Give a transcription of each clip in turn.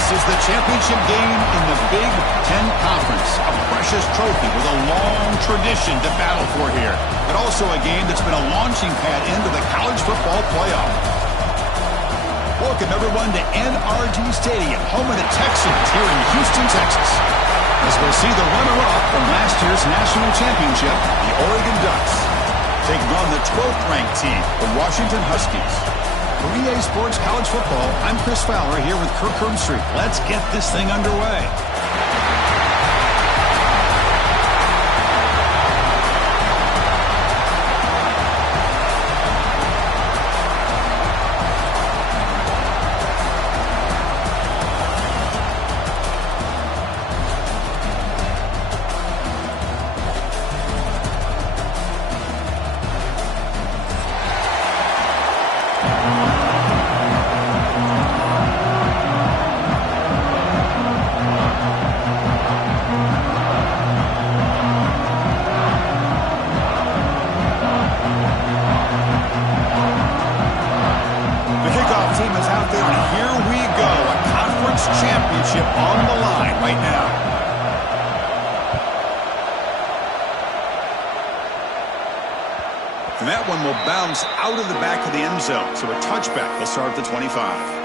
This is the championship game in the Big Ten Conference. A precious trophy with a long tradition to battle for here. But also a game that's been a launching pad into the college football playoff. Welcome, everyone, to NRG Stadium, home of the Texans here in Houston, Texas. As we'll see the runner-up from last year's national championship, the Oregon Ducks, taking on the 12th ranked team, the Washington Huskies. For EA Sports College Football, I'm Chris Fowler here with Kirk Herbstreit. Let's get this thing underway. Championship on the line right now. And that one will bounce out of the back of the end zone. So a touchback will start at the 25.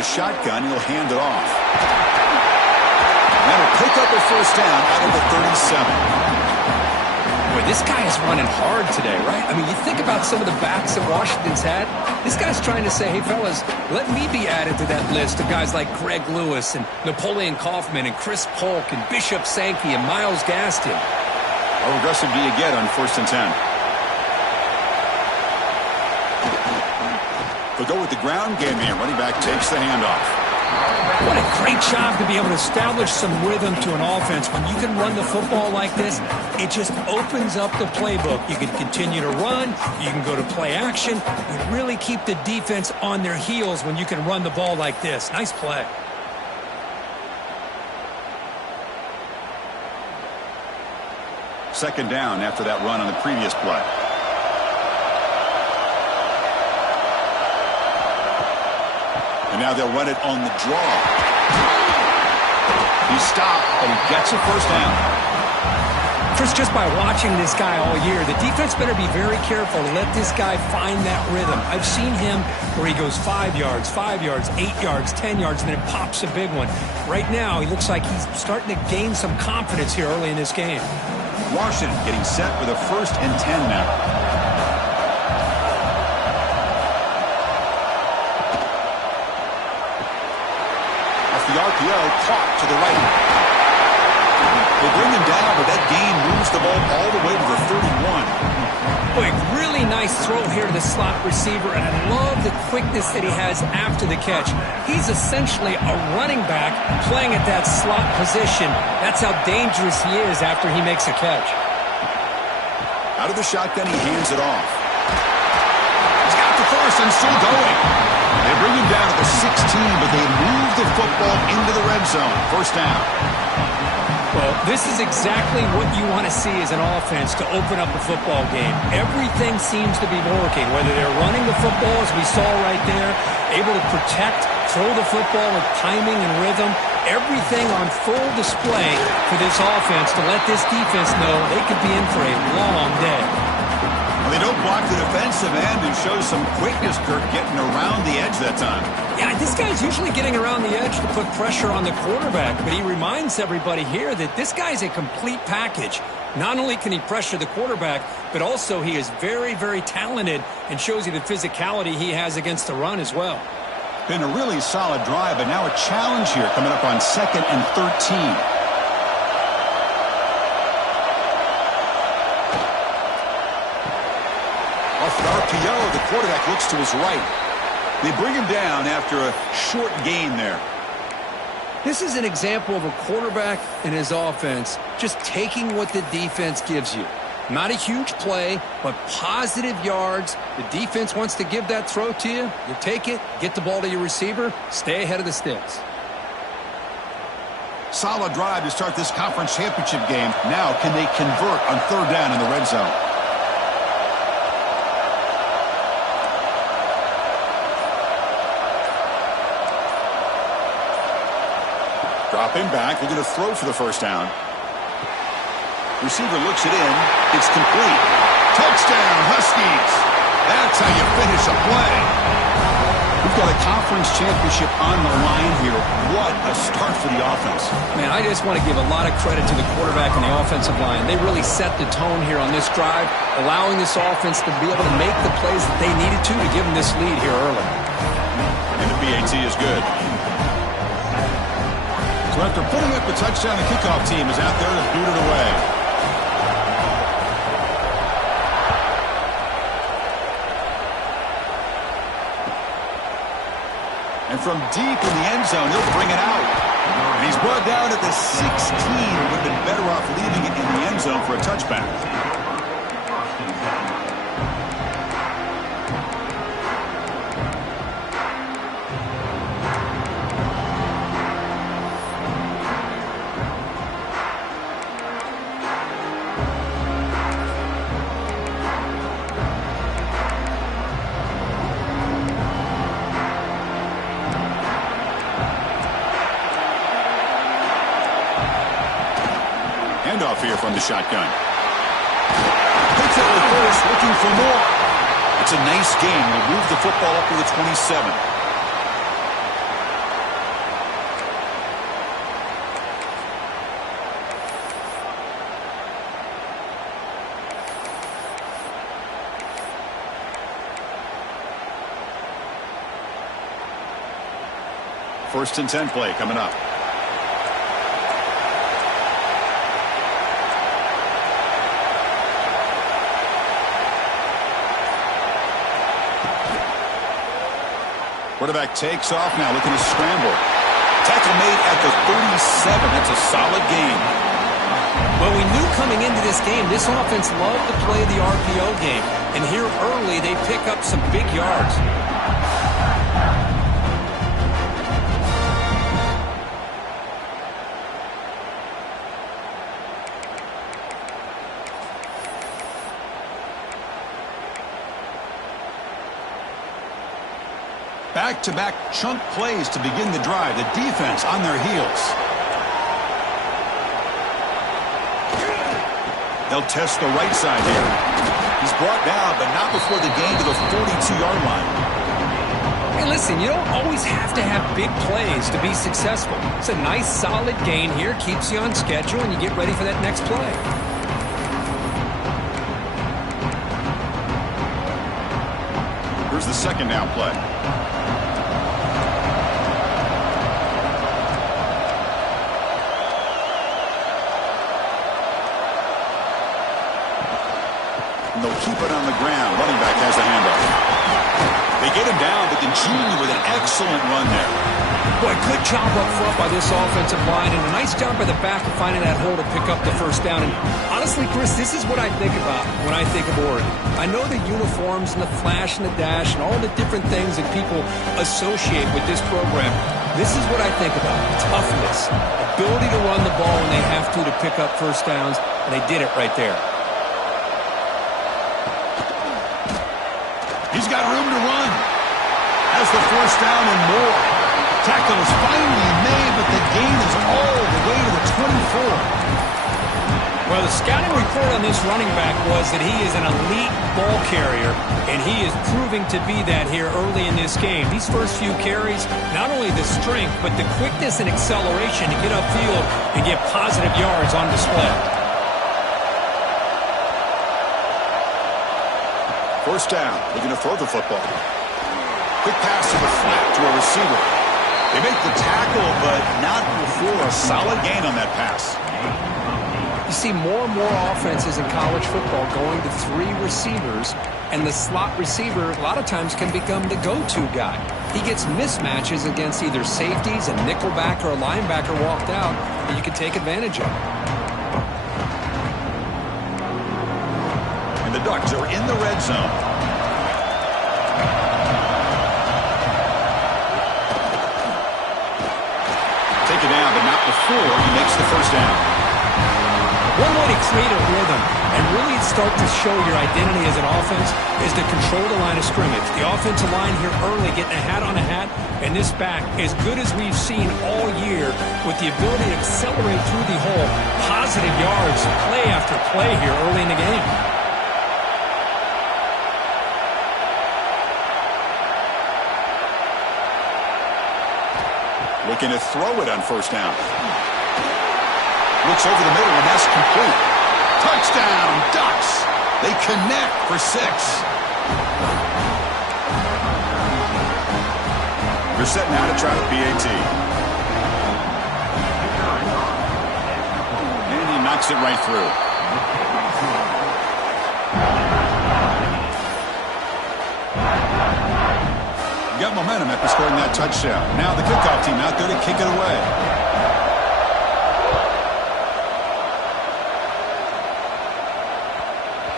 Shotgun, he'll hand it off. That'll pick up a first down out of the 37. Boy, this guy is running hard today, right? I mean, you think about some of the backs that Washington's had. This guy's trying to say, hey, fellas, let me be added to that list of guys like Greg Lewis and Napoleon Kaufman and Chris Polk and Bishop Sankey and Myles Gaston. How aggressive do you get on 1st and 10? They'll go with the ground game here. Running back takes the handoff. What a great job to be able to establish some rhythm to an offense. When you can run the football like this, it just opens up the playbook. You can continue to run. You can go to play action. You really keep the defense on their heels when you can run the ball like this. Nice play. Second down after that run on the previous play. And now they'll run it on the draw. He stopped, but he gets a first down. Chris, just by watching this guy all year, the defense better be very careful to let this guy find that rhythm. I've seen him where he goes 5 yards, 5 yards, 8 yards, 10 yards, and then it pops a big one. Right now, he looks like he's starting to gain some confidence here early in this game. Washington getting set with a 1st and 10 now. The RPO caught to the right. They bring him down, but that gain moves the ball all the way to the 31. Boy, really nice throw here to the slot receiver, and I love the quickness that he has after the catch. He's essentially a running back playing at that slot position. That's how dangerous he is after he makes a catch. Out of the shotgun, he hands it off. He's got the first and still going. They bring him down to the 16, but they move the football into the red zone. First down. Well, this is exactly what you want to see as an offense to open up a football game. Everything seems to be working, whether they're running the football, as we saw right there, able to protect, throw the football with timing and rhythm, everything on full display for this offense to let this defense know they could be in for a long day. They don't block the defensive end and show some quickness, Kirk, getting around the edge that time. Yeah, this guy's usually getting around the edge to put pressure on the quarterback, but he reminds everybody here that this guy's a complete package. Not only can he pressure the quarterback, but also he is very, very talented and shows you the physicality he has against the run as well. Been a really solid drive, but now a challenge here coming up on 2nd and 13. Off the RPO, the quarterback looks to his right. They bring him down after a short gain there. This is an example of a quarterback and his offense just taking what the defense gives you. Not a huge play, but positive yards. The defense wants to give that throw to you. You take it, get the ball to your receiver, stay ahead of the sticks. Solid drive to start this conference championship game. Now, can they convert on third down in the red zone? Dropping back, looking to throw for the first down. Receiver looks it in. It's complete. Touchdown, Huskies. That's how you finish a play. We've got a conference championship on the line here. What a start for the offense. Man, I just want to give a lot of credit to the quarterback and the offensive line. They really set the tone here on this drive, allowing this offense to be able to make the plays that they needed to give them this lead here early. And the PAT is good. So after putting up the touchdown, the kickoff team is out there to boot it away. And from deep in the end zone, he'll bring it out. And he's brought down at the 16. Would have been better off leaving it in the end zone for a touchback. Handoff here from the shotgun. Puts it to first, looking for more. It's a nice gain. We'll move the football up to the 27. First and 10 play coming up. Quarterback takes off now, looking to scramble. Tackle made at the 37. That's a solid gain. Well, we knew coming into this game, this offense loved to play the RPO game. And here early, they pick up some big yards. Back-to-back chunk plays to begin the drive. The defense on their heels. They'll test the right side here. He's brought down, but not before the gain to the 42-yard line. Hey, listen, you don't always have to have big plays to be successful. It's a nice, solid gain here. Keeps you on schedule, and you get ready for that next play. Here's the second down play. And they'll keep it on the ground. Running back has the handoff. They get him down, but the junior with an excellent run there. Boy, good job up front by this offensive line, and a nice job by the back of finding that hole to pick up the first down. And honestly, Chris, this is what I think about when I think of Oregon. I know the uniforms and the flash and the dash and all the different things that people associate with this program. This is what I think about. Toughness, ability to run the ball when they have to pick up first downs, and they did it right there. He's got room to run. Has the first down and more. Tackle is finally made, but the gain is all the way to the 24. Well, the scouting report on this running back was that he is an elite ball carrier, and he is proving to be that here early in this game. These first few carries, not only the strength, but the quickness and acceleration to get upfield and get positive yards on display. First down, looking to throw the football. Quick pass to the flat to a receiver. They make the tackle, but not before a solid gain on that pass. You see more and more offenses in college football going to 3 receivers, and the slot receiver a lot of times can become the go-to guy. He gets mismatches against either safeties, a nickelback, or a linebacker walked out that you can take advantage of. And the Ducks are in the red zone. Take it down, but not before he makes the first down. One way to create a rhythm and really start to show your identity as an offense is to control the line of scrimmage. The offensive line here early getting a hat on a hat, and this back, as good as we've seen all year, with the ability to accelerate through the hole, positive yards, play after play here early in the game. Looking to throw it on first down. Looks over the middle, and that's complete. Touchdown, Ducks. They connect for 6. They're setting out to try the PAT. And he knocks it right through. Got momentum after scoring that touchdown. Now the kickoff team out there to kick it away.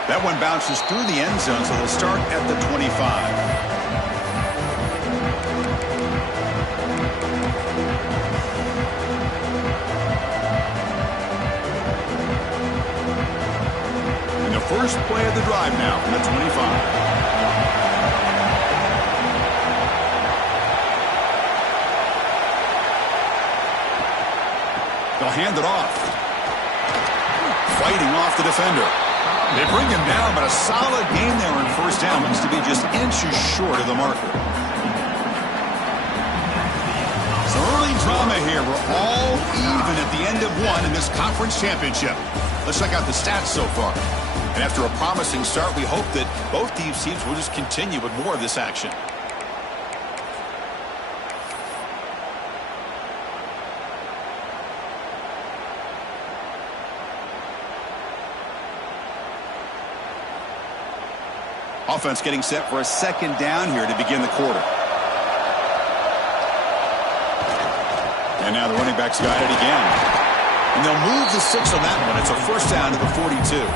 That one bounces through the end zone, so they'll start at the 25. And the first play of the drive now from the 25. They'll hand it off. Fighting off the defender. They bring him down, but a solid game there on first down. Looks to be just inches short of the marker. Some early drama here. We're all even at the end of one in this conference championship. Let's check out the stats so far. And after a promising start, we hope that both these teams will just continue with more of this action. Offense getting set for a second down here to begin the quarter. And now the running backs got it again. And they'll move the 6 on that one. It's a first down to the 42.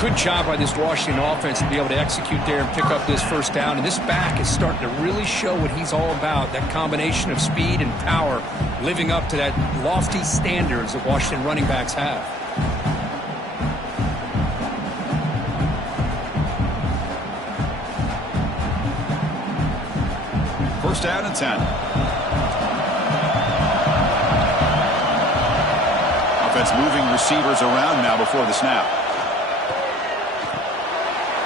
Good job by this Washington offense to be able to execute there and pick up this first down. And this back is starting to really show what he's all about. That combination of speed and power living up to that lofty standards that Washington running backs have. First down and 10. Offense moving receivers around now before the snap.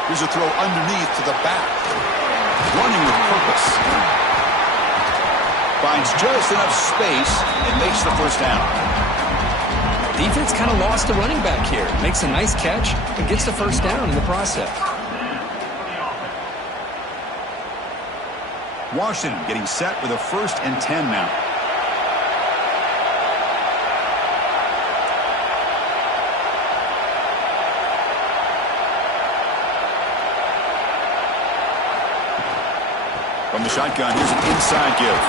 Here's a throw underneath to the back. Running with purpose. Finds just enough space and makes the first down. Defense kind of lost the running back here. Makes a nice catch and gets the first down in the process. Washington getting set with a first and 10 now. From the shotgun, here's an inside give.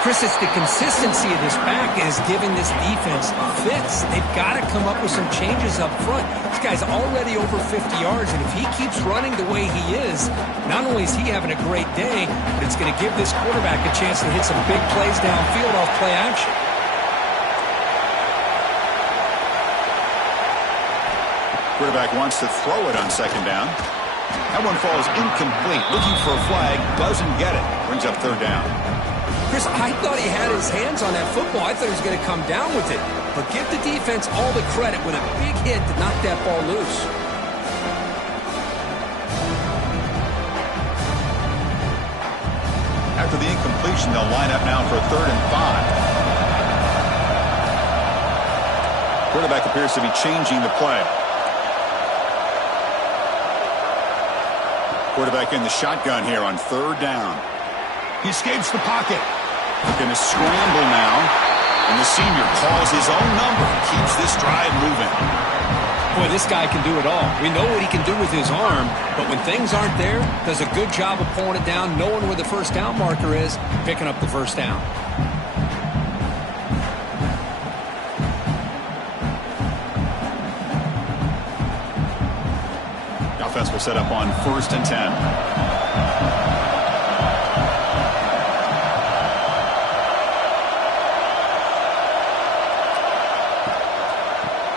Chris, it's the consistency of this back is giving this defense fits. They've got to come up with some changes up front. This guy's already over 50 yards, and if he keeps running the way he is, not only is he having a great day, but it's going to give this quarterback a chance to hit some big plays downfield off play action. Quarterback wants to throw it on second down. That one falls incomplete. Looking for a flag, doesn't get it. Brings up third down. Chris, I thought he had his hands on that football. I thought he was going to come down with it. But give the defense all the credit with a big hit to knock that ball loose. After the incompletion, they'll line up now for a 3rd and 5. Quarterback appears to be changing the play. Quarterback in the shotgun here on 3rd down. He escapes the pocket. Going to scramble now. And the senior calls his own number and keeps this drive moving. Boy, this guy can do it all. We know what he can do with his arm, but when things aren't there, does a good job of pulling it down, knowing where the first down marker is, picking up the first down. The offense will set up on 1st and 10.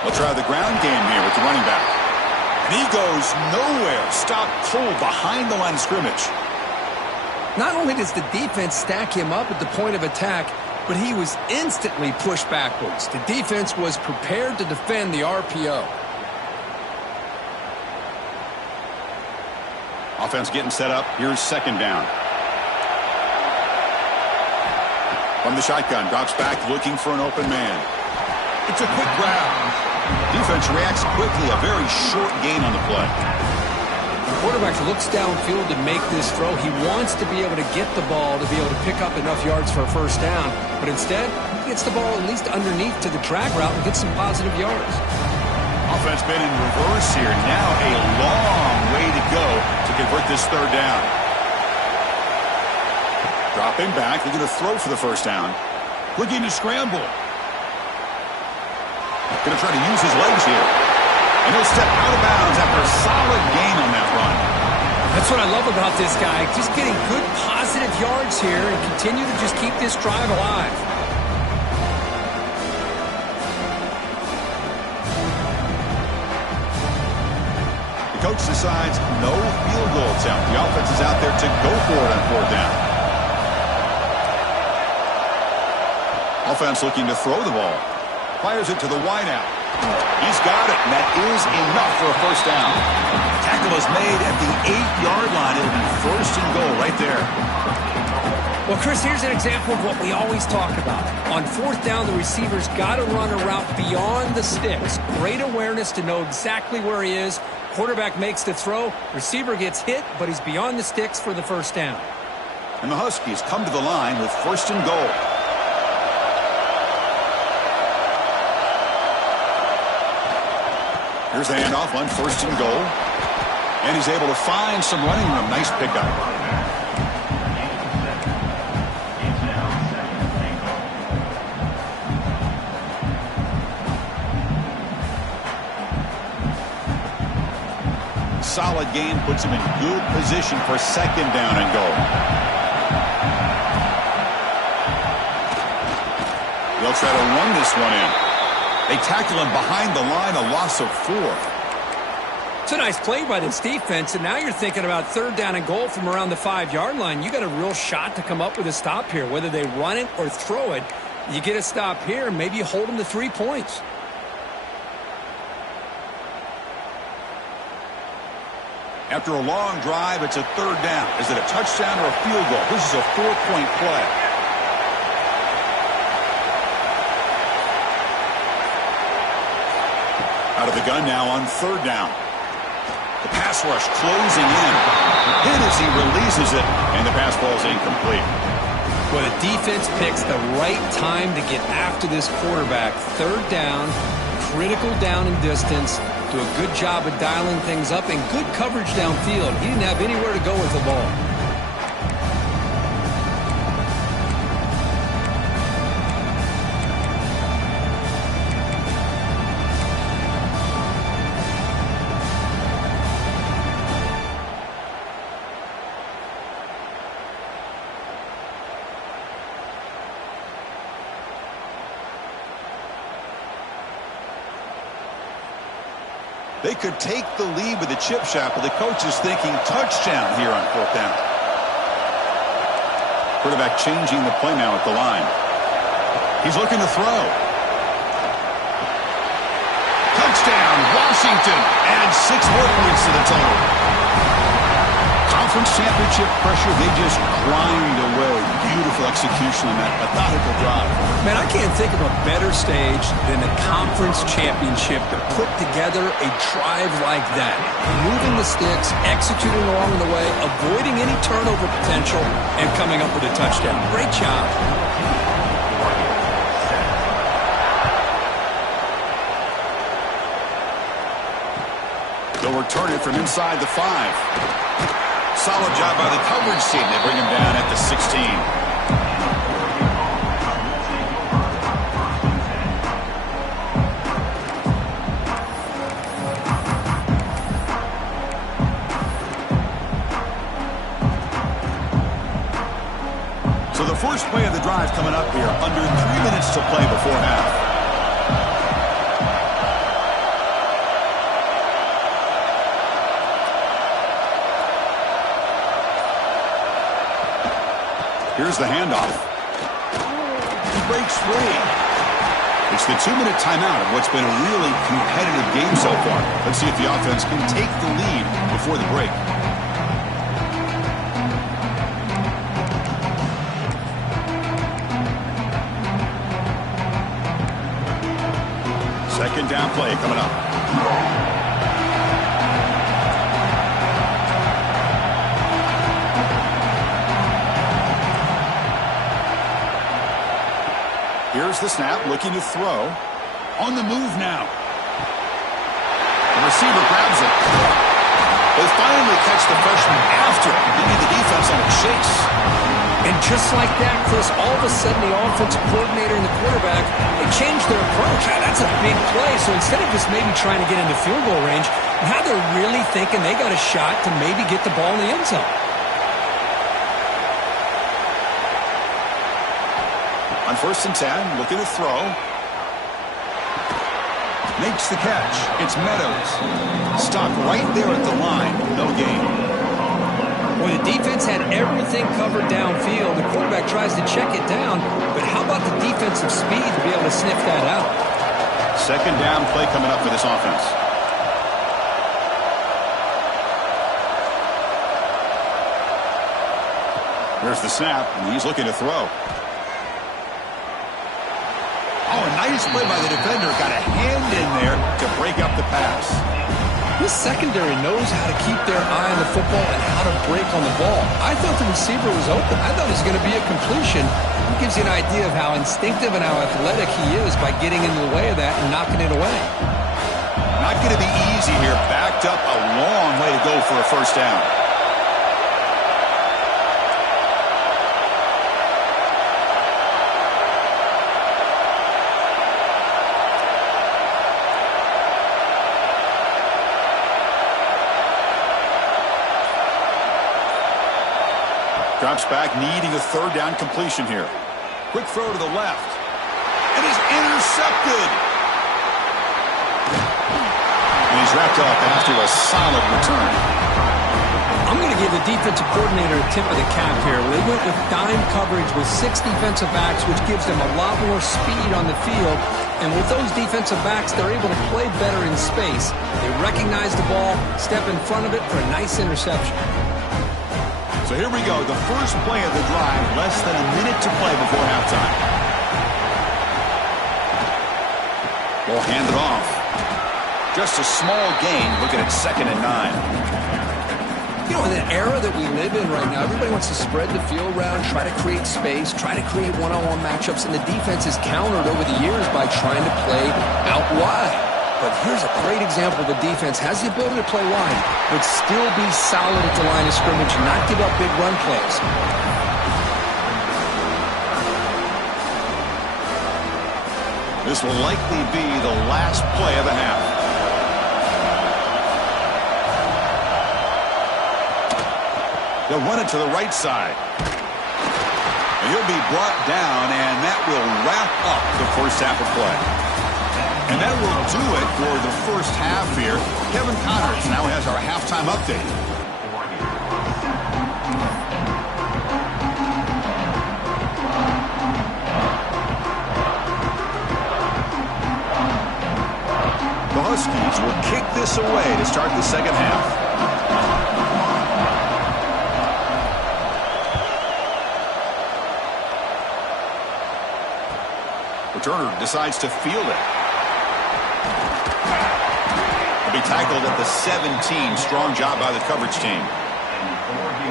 They'll try the ground game here with the running back. And he goes nowhere. Stopped cold behind the line of scrimmage. Not only does the defense stack him up at the point of attack, but he was instantly pushed backwards. The defense was prepared to defend the RPO. Offense getting set up. Here's 2nd down. From the shotgun, drops back looking for an open man. It's a quick grab. Defense reacts quickly. A very short gain on the play. The quarterback looks downfield to make this throw. He wants to be able to get the ball to be able to pick up enough yards for a first down. But instead, he gets the ball at least underneath to the drag route and gets some positive yards. Offense been in reverse here. Now a long way to go to convert this 3rd down. Dropping back. They're going to throw for the first down. Looking to scramble. Going to try to use his legs here. And he'll step out of bounds after a solid gain on that run. That's what I love about this guy. Just getting good positive yards here and continue to just keep this drive alive. The coach decides no field goal attempt. The offense is out there to go for it on 4th down. Offense looking to throw the ball. Fires it to the wideout. He's got it, and that is enough for a first down. Tackle is made at the 8-yard line. It'll be 1st and goal right there. Well, Chris, here's an example of what we always talk about. On 4th down, the receiver's got to run a route beyond the sticks. Great awareness to know exactly where he is. Quarterback makes the throw. Receiver gets hit, but he's beyond the sticks for the first down. And the Huskies come to the line with 1st and goal. Here's the handoff on 1st and goal. And he's able to find some running room. Nice pickup. Solid gain puts him in good position for 2nd down and goal. They'll try to run this one in. They tackle him behind the line, a loss of 4. It's a nice play by this defense, and now you're thinking about 3rd down and goal from around the 5-yard line. You got a real shot to come up with a stop here. Whether they run it or throw it, you get a stop here, and maybe you hold them to 3 points. After a long drive, it's a 3rd down. Is it a touchdown or a field goal? This is a 4-point play. Out of the gun now on 3rd down. The pass rush closing in. Hit as he releases it, and the pass ball is incomplete. Well, the defense picks the right time to get after this quarterback. 3rd down, critical down and distance. Do a good job of dialing things up and good coverage downfield. He didn't have anywhere to go with the ball. They could take the lead with the chip shot, but the coach is thinking touchdown here on 4th down. Quarterback changing the play now at the line. He's looking to throw. Touchdown, Washington. And 6 more points to the total. Conference championship pressure, they just grind away. Beautiful execution on that methodical drive. Man, I can't think of a better stage than the conference championship to put together a drive like that. Moving the sticks, executing along the way, avoiding any turnover potential, and coming up with a touchdown. Great job. they'll return it from inside the 5. Solid job by the coverage team. They bring him down at the 16. So the first play of the drive coming up here. Under 3 minutes to play before half. Here's the handoff. He breaks free. It's the 2-minute timeout of what's been a really competitive game so far. Let's see if the offense can take the lead before the break. Second down play coming up. Here's the snap, looking to throw. On the move now. The receiver grabs it. They finally catch the freshman after leading the defense on a chase. And just like that, Chris, all of a sudden the offensive coordinator and the quarterback, they changed their approach. That's a big play. So instead of just maybe trying to get into field goal range, now they're really thinking they got a shot to maybe get the ball in the end zone. On 1st and 10, looking to throw. Makes the catch. It's Meadows. Stopped right there at the line. No gain. Well, the defense had everything covered downfield. The quarterback tries to check it down, but how about the defensive speed to be able to sniff that out? Second down play coming up for this offense. There's the snap, and he's looking to throw. Oh, a nice play by the defender. Got a hand in there to break up the pass. This secondary knows how to keep their eye on the football and how to break on the ball. I thought the receiver was open. I thought it was going to be a completion. It gives you an idea of how instinctive and how athletic he is by getting into the way of that and knocking it away. Not going to be easy here. Backed up a long way to go for a first down. Drops back, needing a third down completion here. Quick throw to the left. And he's intercepted. And he's wrapped up after a solid return. I'm going to give the defensive coordinator a tip of the cap here. They went with dime coverage with 6 defensive backs, which gives them a lot more speed on the field. And with those defensive backs, they're able to play better in space. They recognize the ball, step in front of it for a nice interception. So here we go, the first play of the drive, less than a minute to play before halftime. Ball handed off. Just a small gain, looking at 2nd and 9. You know, in the era that we live in right now, everybody wants to spread the field around, try to create space, try to create one-on-one matchups, and the defense has countered over the years by trying to play out wide. But here's a great example. The defense has the ability to play wide, but still be solid at the line of scrimmage, not give up big run plays. This will likely be the last play of the half. They'll run it to the right side. And he'll be brought down, and that will wrap up the first half of play. And that will do it for the first half here. Kevin Connors now has our halftime update. The Huskies will kick this away to start the second half. Returner decides to field it. Be tackled at the 17. Strong job by the coverage team.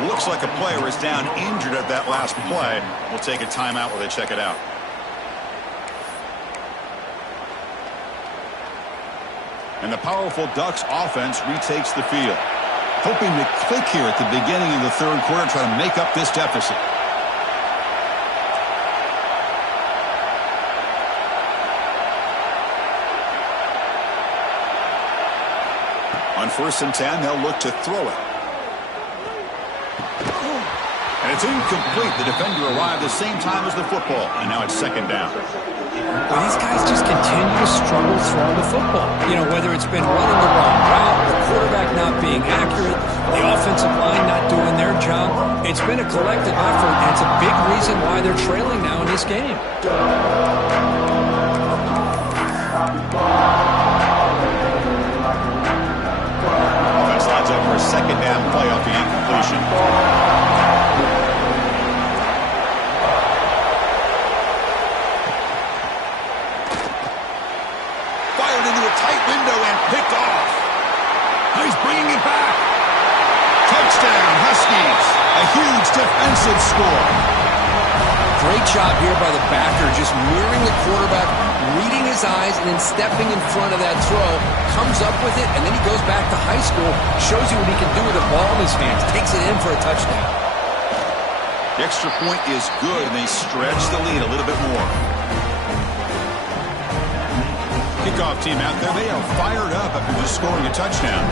Looks like a player is down injured at that last play. We'll take a timeout while they check it out. And the powerful Ducks offense retakes the field. Hoping to click here at the beginning of the third quarter, try to make up this deficit. On 1st and 10, they'll look to throw it. And it's incomplete. The defender arrived the same time as the football, and now it's 2nd down. Well, these guys just continue to struggle throwing the football. You know, whether it's been running the wrong route, the quarterback not being accurate, the offensive line not doing their job. It's been a collective effort, and it's a big reason why they're trailing now in this game. Offense lines up for a 2nd down play off the incompletion. Picked off. He's bringing it back. Touchdown, Huskies. A huge defensive score. Great job here by the backer, just mirroring the quarterback, reading his eyes, and then stepping in front of that throw. Comes up with it, and then he goes back to high school, shows you what he can do with the ball in his hands, takes it in for a touchdown. The extra point is good, and they stretch the lead a little bit more. Kickoff team out there, they are fired up after just scoring a touchdown.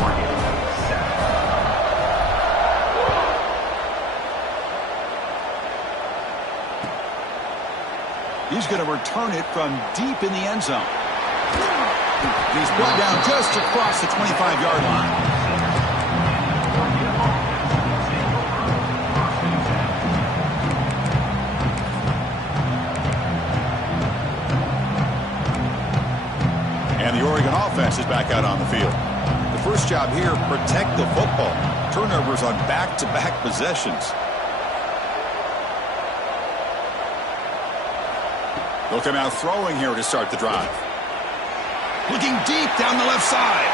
He's going to return it from deep in the end zone. He's brought down just across the 25-yard line. And the Oregon offense is back out on the field. The first job here, protect the football. Turnovers on back-to-back possessions. They'll come out throwing here to start the drive. Looking deep down the left side.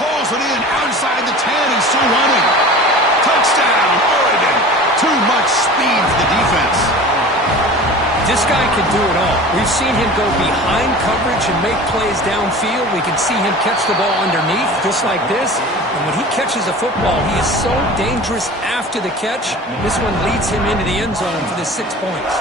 Hauls it in outside the 10. He's still running. Touchdown, Oregon. Too much speed for the defense. This guy can do it all. We've seen him go behind coverage and make plays downfield. We can see him catch the ball underneath, just like this. And when he catches a football, he is so dangerous after the catch. This one leads him into the end zone for the 6 points.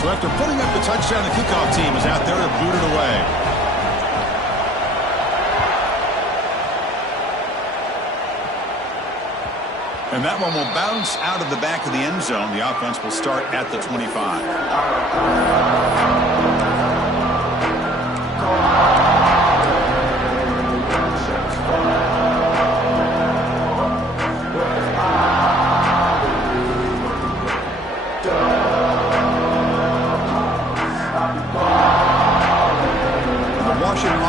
So after putting up the touchdown, the kickoff team is out there to boot it away. And that one will bounce out of the back of the end zone. The offense will start at the 25.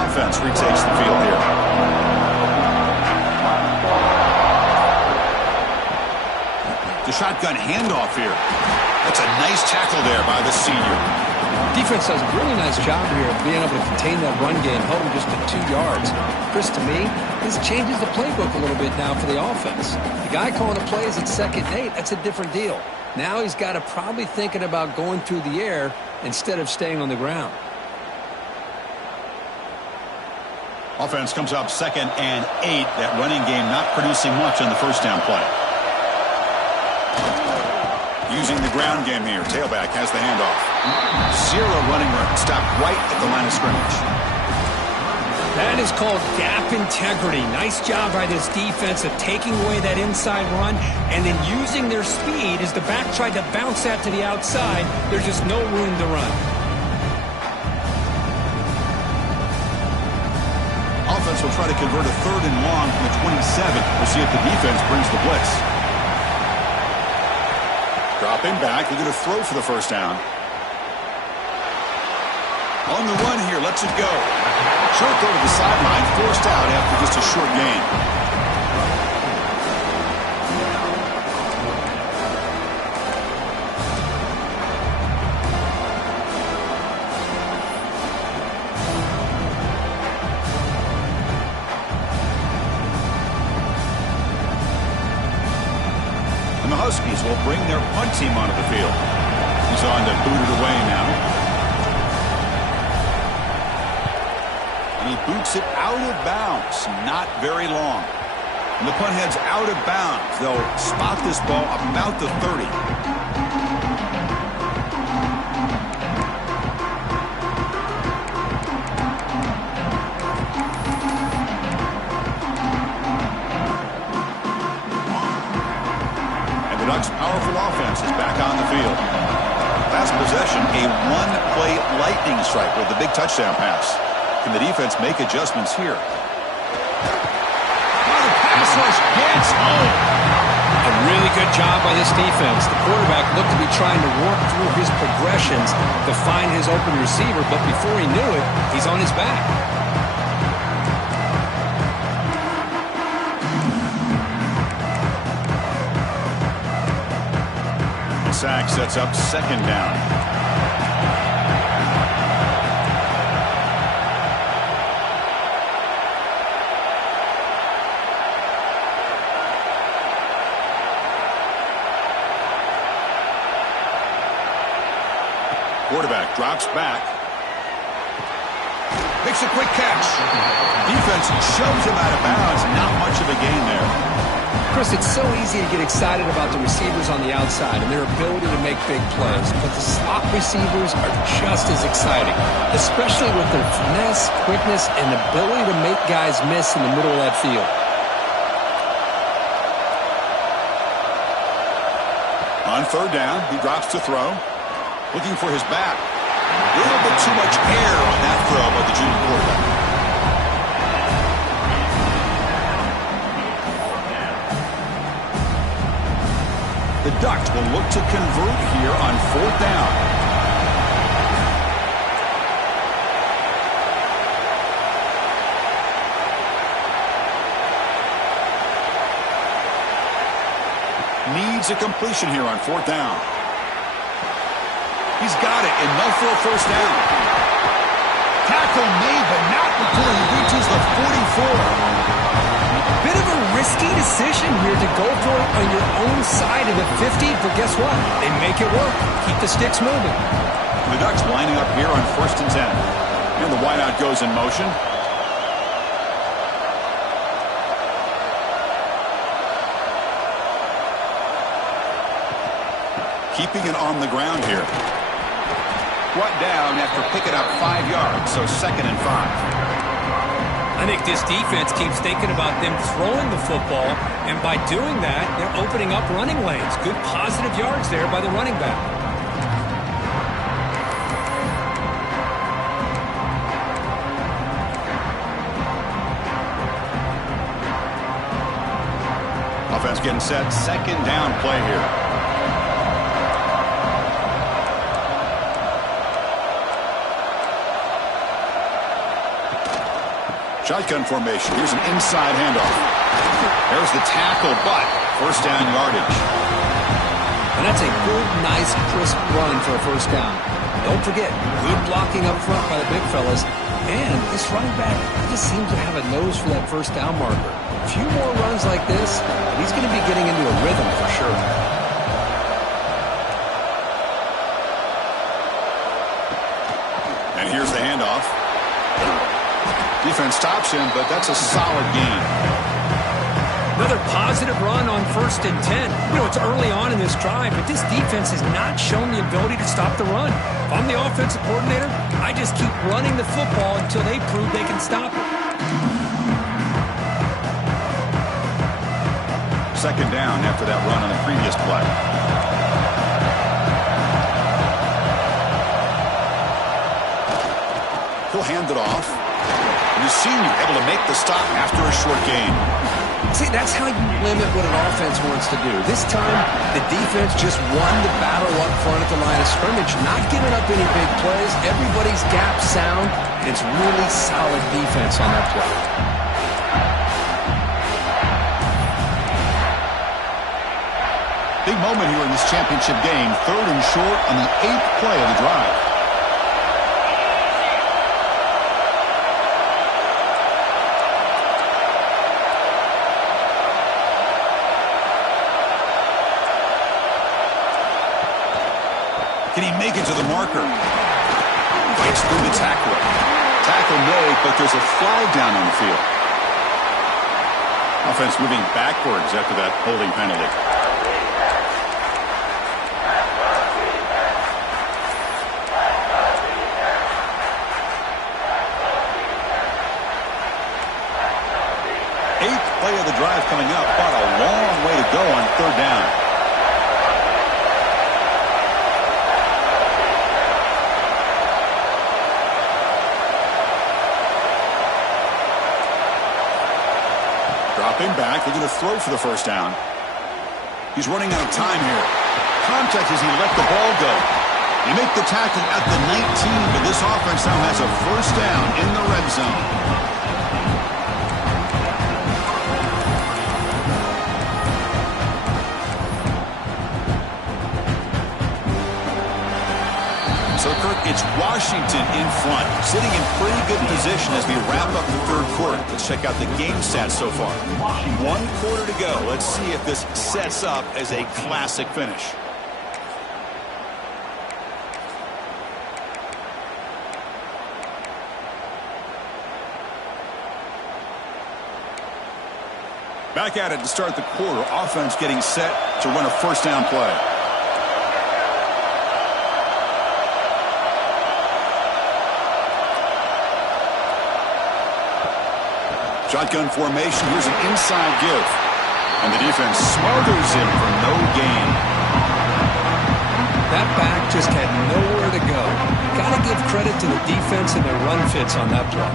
Offense retakes the field here. The shotgun handoff here. That's a nice tackle there by the senior. Defense does a really nice job here of being able to contain that run game, held him just to 2 yards. Chris, to me, this changes the playbook a little bit now for the offense. The guy calling the plays at 2nd and 8, that's a different deal. Now he's got to probably thinking about going through the air instead of staying on the ground. Offense comes up 2nd and 8. That running game not producing much on the first down play. Using the ground game here. Tailback has the handoff. Zero running room. Stopped right at the line of scrimmage. That is called gap integrity. Nice job by this defense of taking away that inside run and then using their speed as the back tried to bounce that to the outside. There's just no room to run. Offense will try to convert a 3rd and long from the 27. We'll see if the defense brings the blitz. Dropping back. They're going to throw for the first down. On the run here. Lets it go. Short throw to the sideline. Forced out after just a short gain. Huskies will bring their punt team onto the field. He's on to boot it away now. And he boots it out of bounds. Not very long. And the punt heads out of bounds. They'll spot this ball about the 30. And the Ducks' powerful offense is back on the field. Last possession, a one-play lightning strike with the big touchdown pass. Can the defense make adjustments here? Gets home. A really good job by this defense. The quarterback looked to be trying to work through his progressions to find his open receiver, but before he knew it, he's on his back. The sack sets up second down. Quarterback drops back. Makes a quick catch. Defense shoves him out of bounds. Not much of a gain there. Chris, it's so easy to get excited about the receivers on the outside and their ability to make big plays, but the slot receivers are just as exciting, especially with their finesse, quickness, and ability to make guys miss in the middle of that field. On third down, he drops to throw. Looking for his back. A little bit too much air on that throw by the junior quarterback. The Ducks will look to convert here on fourth down. Needs a completion here on fourth down. He's got it, enough for a first down. Tackle made, but not before he reaches the 44. Bit of a risky decision here to go for it on your own side of the 50, but guess what? They make it work. Keep the sticks moving. The Ducks lining up here on first and 10. And the wideout goes in motion. Keeping it on the ground here. Brought down after picking up 5 yards, so second and 5. I think this defense keeps thinking about them throwing the football, and by doing that, they're opening up running lanes. Good positive yards there by the running back. Offense getting set, second down play here. Shotgun formation. Here's an inside handoff. There's the tackle, but first down yardage. And that's a good, nice, crisp run for a first down. Don't forget, good blocking up front by the big fellas. And this running back just seems to have a nose for that first down marker. A few more runs like this, and he's going to be getting into a rhythm for sure. And here's the handoff. Defense stops him, but that's a solid gain. Another positive run on first and 10. You know, it's early on in this drive, but this defense has not shown the ability to stop the run. If I'm the offensive coordinator, I just keep running the football until they prove they can stop it. Second down after that run on the previous play. He'll hand it off. The senior able to make the stop after a short gain. See, that's how you limit what an offense wants to do. This time, the defense just won the battle up front at the line of scrimmage, not giving up any big plays. Everybody's gap sound, and it's really solid defense on that play. Big moment here in this championship game. Third and short on the 8th play of the drive. Can he make it to the marker? Fights through the tackler. Tackle made, but there's a flag down on the field. Offense moving backwards after that holding penalty. Eighth play of the drive coming up, but a long way to go on third down. Dropping back, they're going to throw for the first down. He's running out of time here. Contact as he let the ball go. They make the tackle at the 19, but this offense now has a first down in the red zone. So, Kirk, it's Washington in front, sitting in pretty good position as we wrap up the third quarter. Let's check out the game stats so far. 1 quarter to go. Let's see if this sets up as a classic finish. Back at it to start the quarter. Offense getting set to run a first down play. Shotgun formation. Here's an inside give. And the defense smothers him for no gain. That back just had nowhere to go. Got to give credit to the defense and their run fits on that play.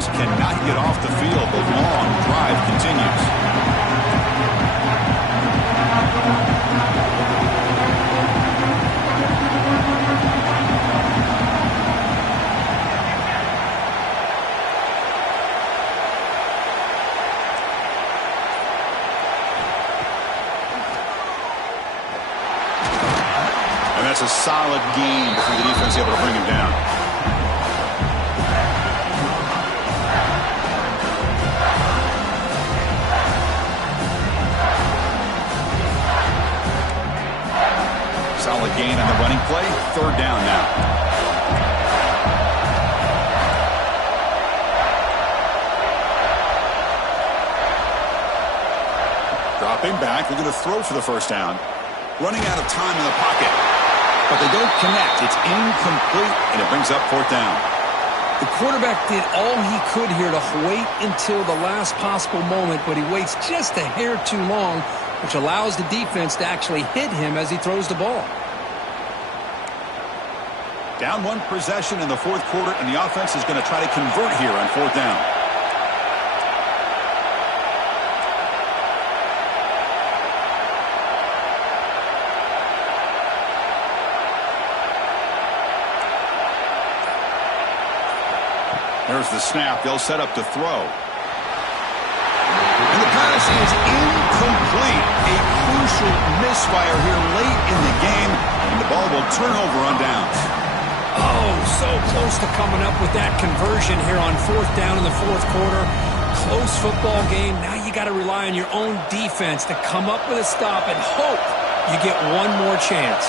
Cannot get off the field. The long drive continues. And that's a solid gain before the defense able to bring him down. Solid gain on the running play. Third down now. Dropping back. They're going to throw for the first down. Running out of time in the pocket. But they don't connect. It's incomplete, and it brings up fourth down. The quarterback did all he could here to wait until the last possible moment, but he waits just a hair too long, which allows the defense to actually hit him as he throws the ball. Down one possession in the fourth quarter, and the offense is going to try to convert here on fourth down. There's the snap. They'll set up to throw. And the pass is incomplete. A crucial misfire here late in the game, and the ball will turn over on downs. Oh, so close to coming up with that conversion here on fourth down in the fourth quarter. Close football game. Now you got to rely on your own defense to come up with a stop and hope you get one more chance.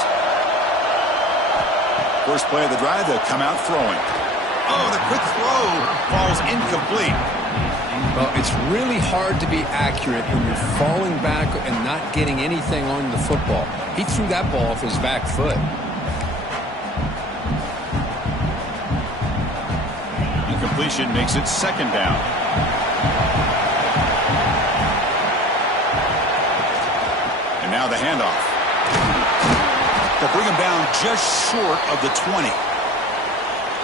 First play of the drive, they'll come out throwing. Oh, the quick throw falls incomplete. Well, it's really hard to be accurate when you're falling back and not getting anything on the football. He threw that ball off his back foot. Incompletion makes it second down. And now the handoff. They'll bring him down just short of the 20.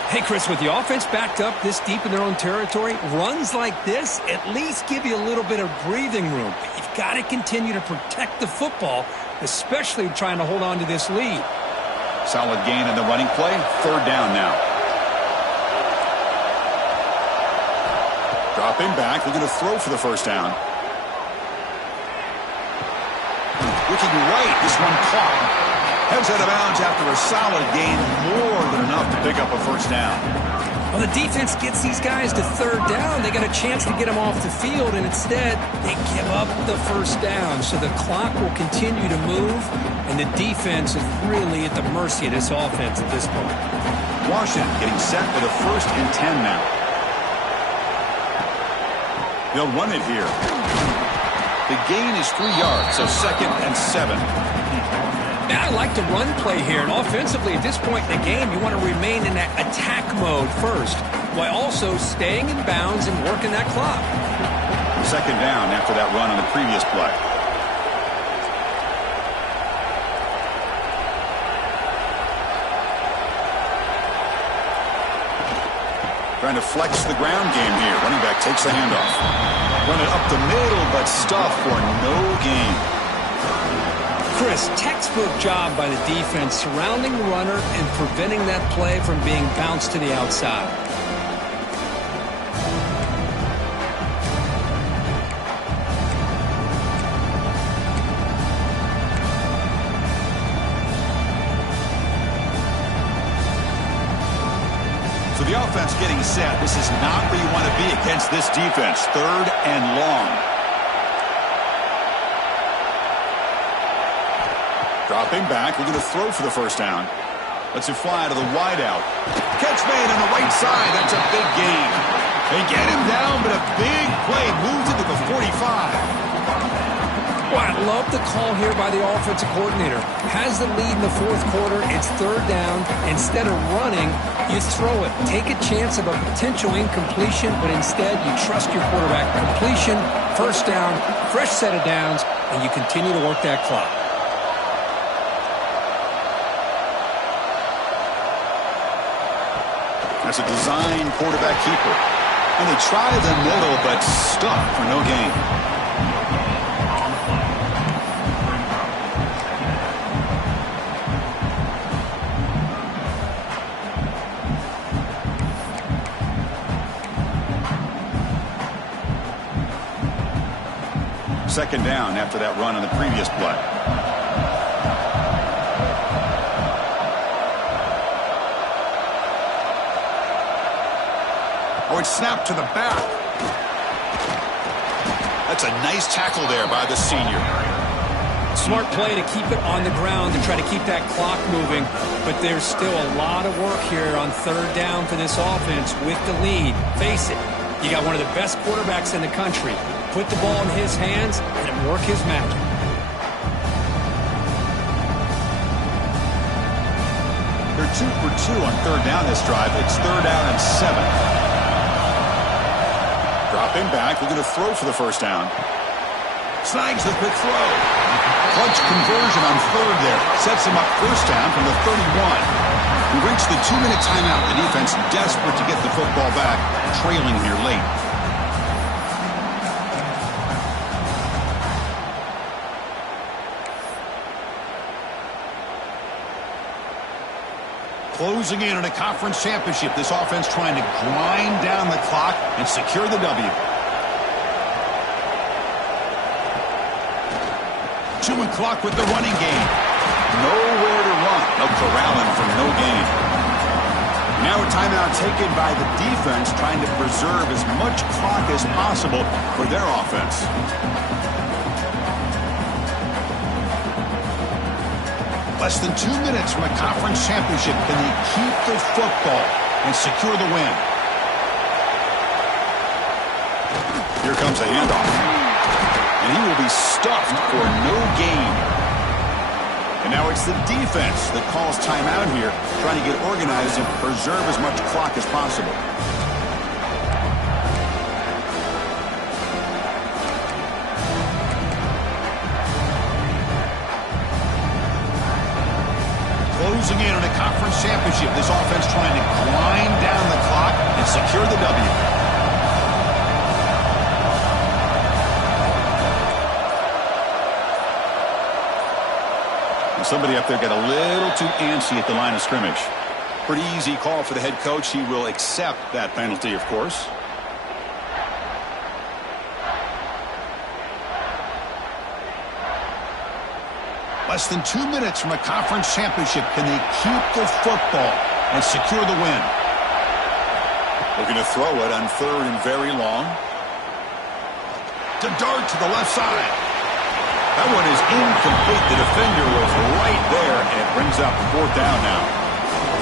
Hey, Chris, with the offense backed up this deep in their own territory, runs like this at least give you a little bit of breathing room. But you've got to continue to protect the football, especially trying to hold on to this lead. Solid gain in the running play. Third down now. Dropping back. They're going to throw for the first down. Looking right, this one caught. Heads out of bounds after a solid gain, more than enough to pick up a first down. Well, the defense gets these guys to third down. They got a chance to get them off the field, and instead they give up the first down. So the clock will continue to move, and the defense is really at the mercy of this offense at this point. Washington getting set for the 1st and 10 now. They'll run it here. The gain is 3 yards, so 2nd and 7. Now, I like the run play here, and offensively at this point in the game, you want to remain in that attack mode first, while also staying in bounds and working that clock. 2nd down after that run on the previous play. Trying to flex the ground game here. Running back takes the handoff. Run it up the middle, but stuff for no gain. Chris, textbook job by the defense surrounding the runner and preventing that play from being bounced to the outside. So the offense getting set. This is not where you want to be against this defense. 3rd and long. Dropping back, we're going to throw for the first down. Lets it fly to the wideout. Catch made on the right side. That's a big gain. They get him down, but a big play moves into the 45. Well, I love the call here by the offensive coordinator. Has the lead in the 4th quarter. It's 3rd down. Instead of running, you throw it. Take a chance of a potential incompletion, but instead you trust your quarterback. Completion, first down, fresh set of downs, and you continue to work that clock. That's a design quarterback keeper. And they try the middle, but stuck for no gain. Second down after that run on the previous play. Oh, it's snapped to the back. That's a nice tackle there by the senior. Smart play to keep it on the ground to try to keep that clock moving. But there's still a lot of work here on 3rd down for this offense with the lead. Face it, you got one of the best quarterbacks in the country. Put the ball in his hands and work his magic. They're 2 for 2 on 3rd down this drive. It's 3rd down and 7. Dropping back. We're going to throw for the first down. Snags the quick throw. Clutch conversion on 3rd there. Sets him up first down from the 31. We reached the 2-minute timeout. The defense desperate to get the football back, trailing here late. Closing in on a conference championship. This offense trying to grind down the clock and secure the W. Chewing clock with the running game. Nowhere to run. No corralling for no gain. Now a timeout taken by the defense trying to preserve as much clock as possible for their offense. Less than 2 minutes from a conference championship. Can they keep the football and secure the win? Here comes a handoff. And he will be stuffed for no gain. And now it's the defense that calls timeout here, trying to get organized and preserve as much clock as possible. Closing in on a conference championship. This offense trying to grind down the clock and secure the W. And somebody up there got a little too antsy at the line of scrimmage. Pretty easy call for the head coach. He will accept that penalty, of course. Less than 2 minutes from a conference championship. Can they keep the football and secure the win? Looking to throw it on 3rd and very long. To dart to the left side. That one is incomplete. The defender was right there, and it brings up 4th down now.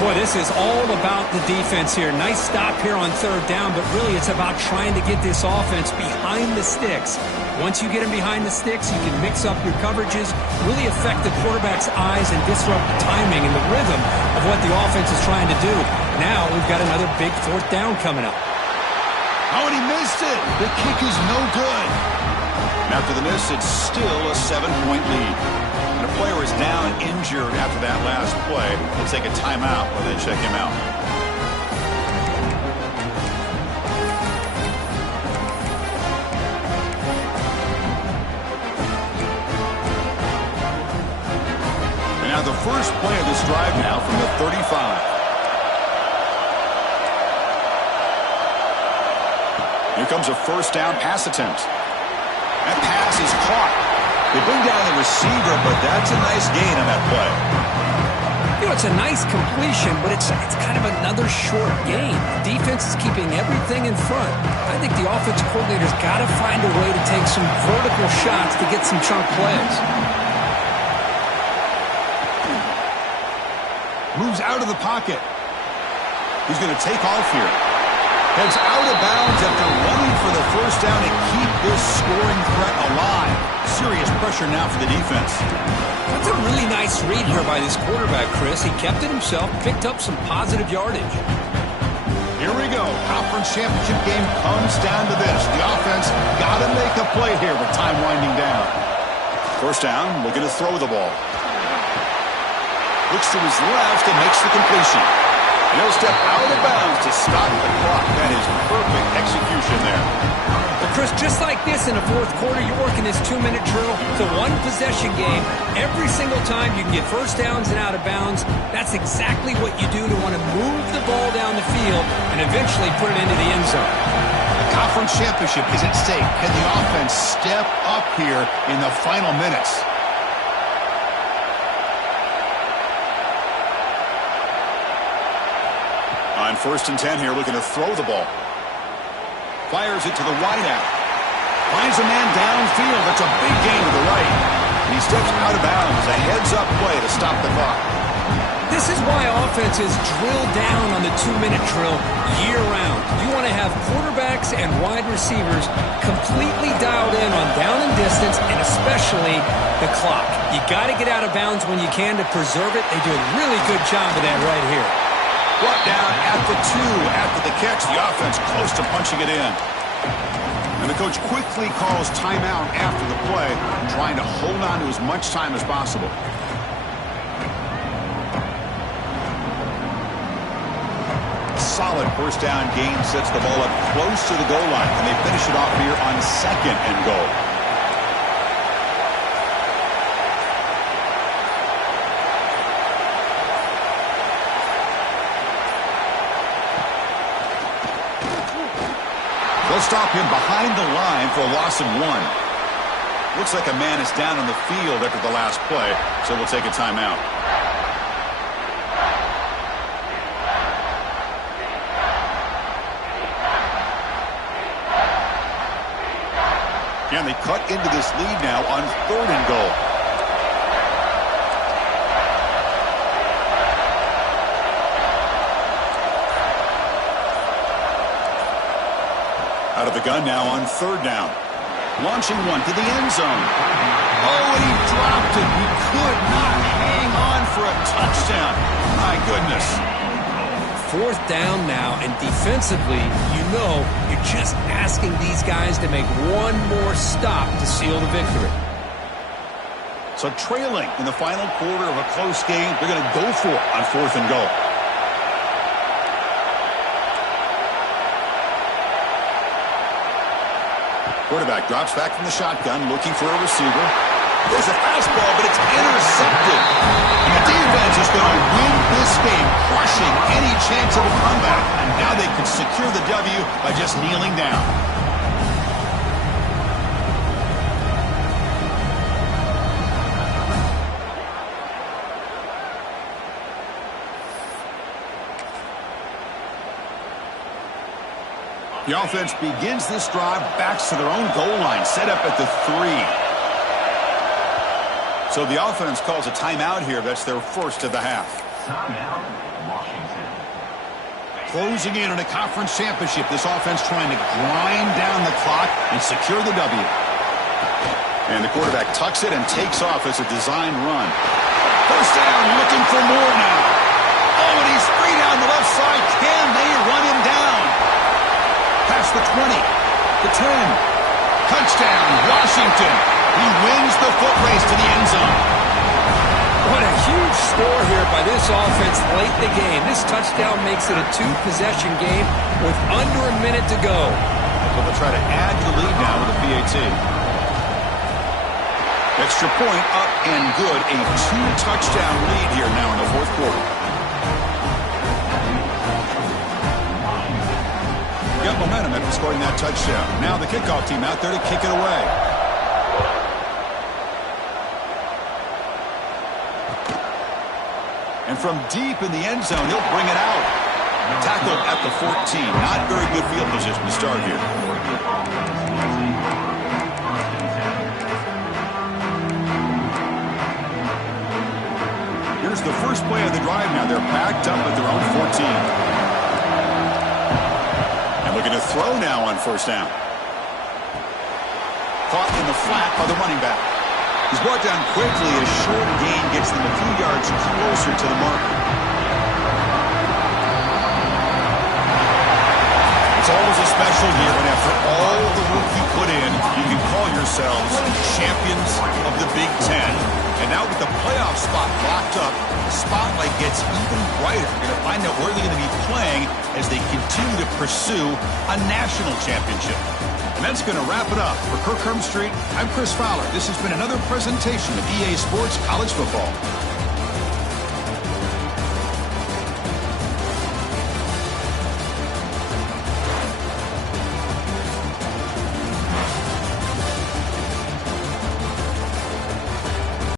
Boy, this is all about the defense here. Nice stop here on 3rd down, but really it's about trying to get this offense behind the sticks. Once you get them behind the sticks, you can mix up your coverages, really affect the quarterback's eyes and disrupt the timing and the rhythm of what the offense is trying to do. Now we've got another big 4th down coming up. Oh, and he missed it. The kick is no good. And after the miss, it's still a 7-point lead. And a player is down injured after that last play. They'll take a timeout while they check him out. And now the first play of this drive now from the 35. Here comes a 1st down pass attempt. That pass is caught. They bring down the receiver, but that's a nice gain on that play. You know, it's a nice completion, but it's kind of another short gain. The defense is keeping everything in front. I think the offensive coordinator's got to find a way to take some vertical shots to get some chunk plays. Moves out of the pocket. He's going to take off here. Heads out of bounds after running for the 1st down to keep this scoring threat alive. Serious pressure now for the defense. That's a really nice read here by this quarterback, Chris. He kept it himself, picked up some positive yardage. Here we go. Conference championship game comes down to this. The offense got to make a play here with time winding down. 1st down, looking to throw the ball. Looks to his left and makes the completion. And he'll step out of bounds to stop the clock. That is perfect execution there. Well, Chris, just like this in the 4th quarter, you're working this 2-minute drill. It's a one-possession game. Every single time you can get 1st downs and out of bounds. That's exactly what you do to want to move the ball down the field and eventually put it into the end zone. The conference championship is at stake. Can the offense step up here in the final minutes? On 1st and 10 here, looking to throw the ball. Fires it to the wideout. Finds a man downfield. That's a big gain to the right. And he steps out of bounds. A heads-up play to stop the clock. This is why offenses drill down on the 2-minute drill year-round. You want to have quarterbacks and wide receivers completely dialed in on down and distance, and especially the clock. You got to get out of bounds when you can to preserve it. They do a really good job of that right here. Brought down at the 2 after the catch. The offense close to punching it in. And the coach quickly calls timeout after the play, trying to hold on to as much time as possible. Solid 1st down gain sets the ball up close to the goal line, and they finish it off here on 2nd and goal. They'll stop him behind the line for a loss of 1. Looks like a man is down on the field after the last play, so we'll take a timeout. And they cut into this lead now on 3rd and goal. Out of the gun now on 3rd down. Launching one to the end zone. Oh, and he dropped it. He could not hang on for a touchdown. My goodness. 4th down now, and defensively, you know you're just asking these guys to make one more stop to seal the victory. So trailing in the final quarter of a close game, they're going to go for it on 4th and goal. Quarterback drops back from the shotgun, looking for a receiver. There's a fastball, but it's intercepted. And the defense is going to win this game, crushing any chance of a comeback. And now they can secure the W by just kneeling down. The offense begins this drive, backs to their own goal line, set up at the 3. So the offense calls a timeout here. That's their first of the half. Timeout, Washington. Closing in on a conference championship, this offense trying to grind down the clock and secure the W. And the quarterback tucks it and takes off as a design run. First down, looking for more now. Oh, and he's free down the left side. Can they run him down? Past the 20, the 10. Touchdown, Washington. He wins the foot race to the end zone. What a huge score here by this offense late in the game. This touchdown makes it a 2-possession game with under a minute to go. So they'll try to add to the lead now with a PAT. Extra point up and good. A 2-touchdown lead here now in the fourth quarter. Got momentum after scoring that touchdown. Now the kickoff team out there to kick it away. And from deep in the end zone, he'll bring it out. Tackled at the 14. Not very good field position to start here. Here's the first play of the drive now. They're backed up at their own 14. And looking to throw now on first down. Caught in the flat by the running back. He's brought down quickly. A short gain gets them a few yards closer to the marker. It's always a special year when after all the work you put in, you can call yourselves champions of the Big Ten. And now with the playoff spot locked up, the spotlight gets even brighter. You're going to find out where they're going to be playing as they continue to pursue a national championship. And that's going to wrap it up. For Kirk Street, I'm Chris Fowler. This has been another presentation of EA Sports College Football.